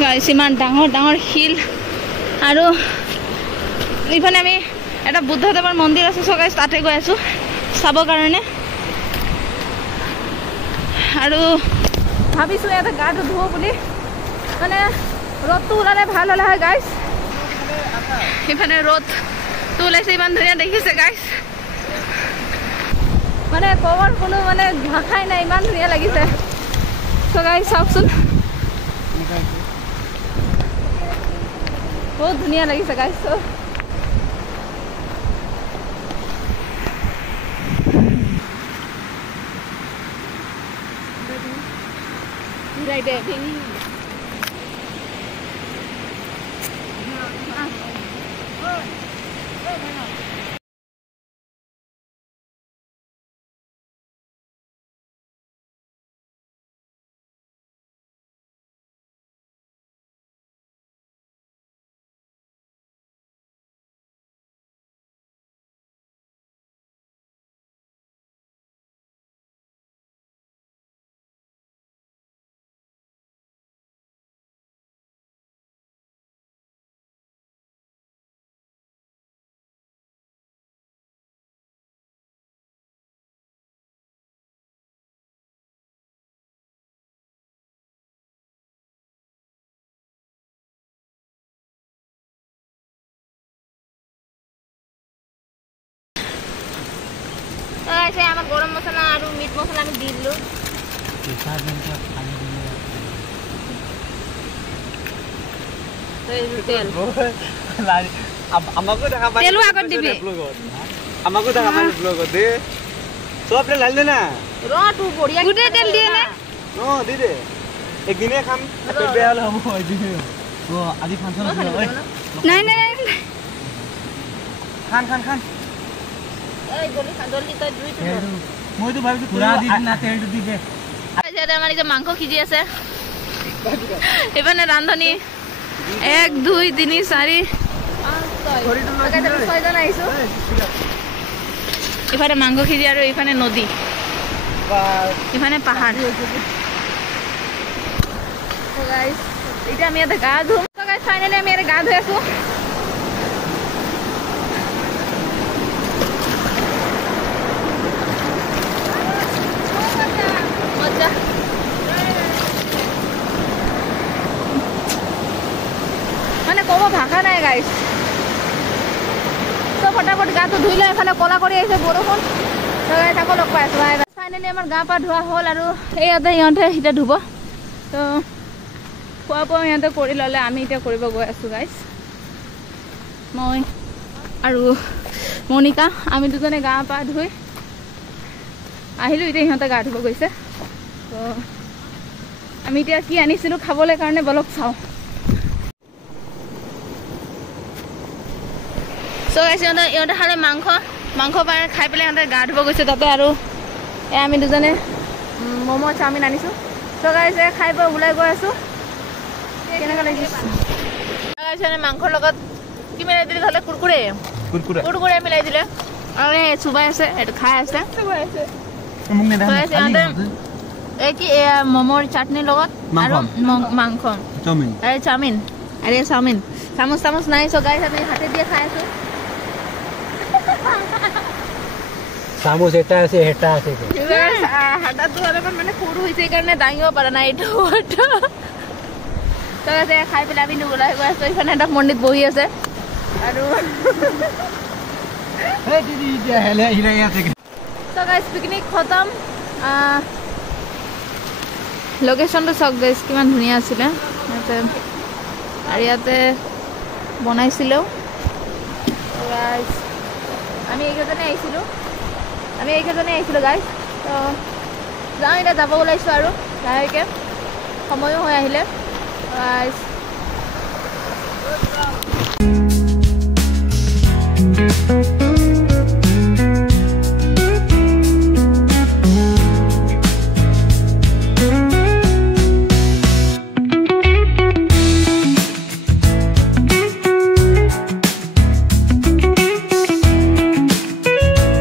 গাইছ ইমান ডাঙৰ ডাঙৰ শিল আৰু ইফালে আমি এটা বুদ্ধদেৱৰ মন্দিৰ আছে চ' গাইছ তাতে গৈ আছোঁ চাবৰ কাৰণে আৰু ভাবিছোঁ ইয়াতে গাটো ধুওঁ বুলি মানে ৰ'দটো ওলালে ভাল হ'লে হয় গাইছ ইফালে ৰ'দটো ওলাইছে ইমান ধুনীয়া দেখিছে গাইছ মানে ক'বৰ কোনো মানে ভাষাই নাই ইমান ধুনীয়া লাগিছে চ' গাইছ চাওকচোন বহুত ধুনীয়া লাগিছে গাইছ right there ऐसे आम गरम मसला और मीट मसला दी दिलु खान मांस खिजी আছে रांधनी 1 2 3 4 इफाने मांस खिजी और इफाने नदी इफाने पहाड़ गा धुम फाइनली गा धुई आसो মানে কব ভাষা নাই গাইছ তো ফটাফট গাটো ধুই লৈ এফালে কলা কৰি আহিছে বৰষুণ আকৌ লগ পাই আছো ফাইনেলি আমাৰ গা পা ধোৱা হ'ল আৰু ইয়াতে ইহঁতে এতিয়া ধুব তো খোৱা বোৱা ইহঁতে কৰি ল'লে আমি এতিয়া কৰিব গৈ আছো গাইছ মই আৰু মনিকা আমি দুজনে গা পা ধুই আহিলো এতিয়া ইহঁতে গা ধুব গৈছে তো আমি এতিয়া কি আনিছিলো খাবলৈ কাৰণে বলক চাওঁ চ' গাইছ ইহঁতে খালে মাংস পাই খাই পেলাই ইহঁতে গা ধুব গৈছে তাতে আৰু আমি দুজনে ম'ম' চাওমিন আনিছোঁ চ' গাইছে খাই বৈ ওলাই গৈ আছোঁ কেনেকুৱা লাগিছে মাংসৰ লগত কি মিলাই দিলে হ'লে কুৰকুৰে মিলাই দিলে আৰু এই চুবাই আছে এইটো খাই আছে কি ম'মৰ চাটনিৰ লগত আৰু মাংস চাওমিন চামুচ নাই চ' গাইছ আমি হাতে দিয়ে খাই আছোঁ চামুচ এটা আছে হেটা আছে হাতাটো অলপমান মানে সৰু হৈছে কাৰণে দাঙিব পৰা নাই এইটো তো খাই পেলাই আমি ওলাই গৈ আছোঁ এইফালে এটা মন্দিৰত বহি আছে আৰু তো গাইছ পিকনিক খতম লোকেশ্যনটো চাওক গাইছ কিমান ধুনীয়া আছিলে ইয়াতে আৰু ইয়াতে বনাইছিলেও গাইছ আমি এইকেইজনে আহিছিলোঁ গাইছ তো যাওঁ এতিয়া যাব ওলাইছোঁ আৰু লাহেকৈ সময়ো হৈ আহিলে গাইছ